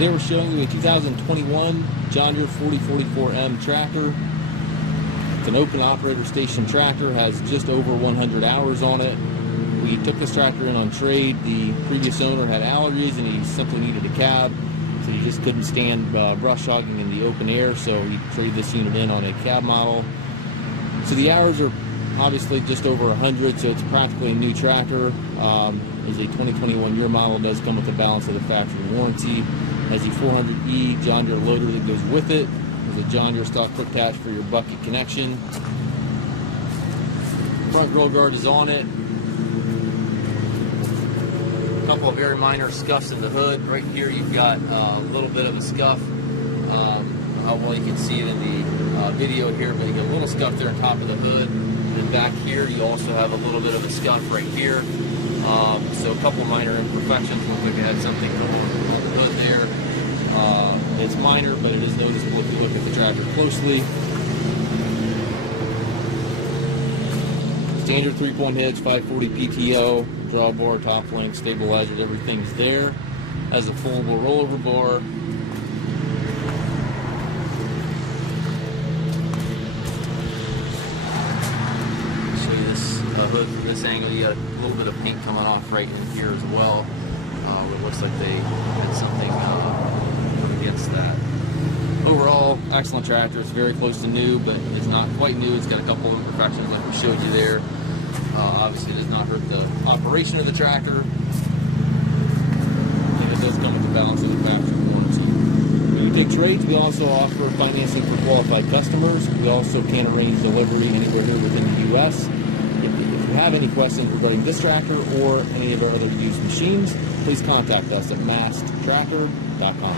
Today we're showing you a 2021 John Deere 4044M tractor. It's an open operator station tractor, has just over 100 hours on it. We took this tractor in on trade. The previous owner had allergies and he simply needed a cab, so he just couldn't stand brush hogging in the open air, so he traded this unit in on a cab model. So the hours are obviously just over 100, so it's practically a new tractor. Is a 2021 year model, does come with the balance of the factory warranty. Has the 400E John Deere loader that goes with it. There's a John Deere stock quick attach for your bucket connection. Front grill guard is on it. A couple of very minor scuffs in the hood. Right here you've got a little bit of a scuff. I don't know how well you can see it in the video here, but you get a little scuff there on top of the hood. And back here you also have a little bit of a scuff right here. So a couple minor imperfections. Looks like it had something going on the hood there. It's minor, but it is noticeable if you look at the tractor closely. Standard 3-point hitch, 540 PTO, drawbar, top link, stabilizers, everything's there. Has a foldable rollover bar. Hood from this angle. You got a little bit of paint coming off right in here as well. It looks like they did something against that. Overall, excellent tractor. It's very close to new, but it's not quite new. It's got a couple of imperfections like we showed you there. Obviously, it does not hurt the operation of the tractor, and it does come with the balance of the factory warranty. When you take trades, we also offer financing for qualified customers. We also can arrange delivery anywhere here within the U.S. If you have any questions regarding this tractor or any of our other used machines, please contact us at maskedtractor.com.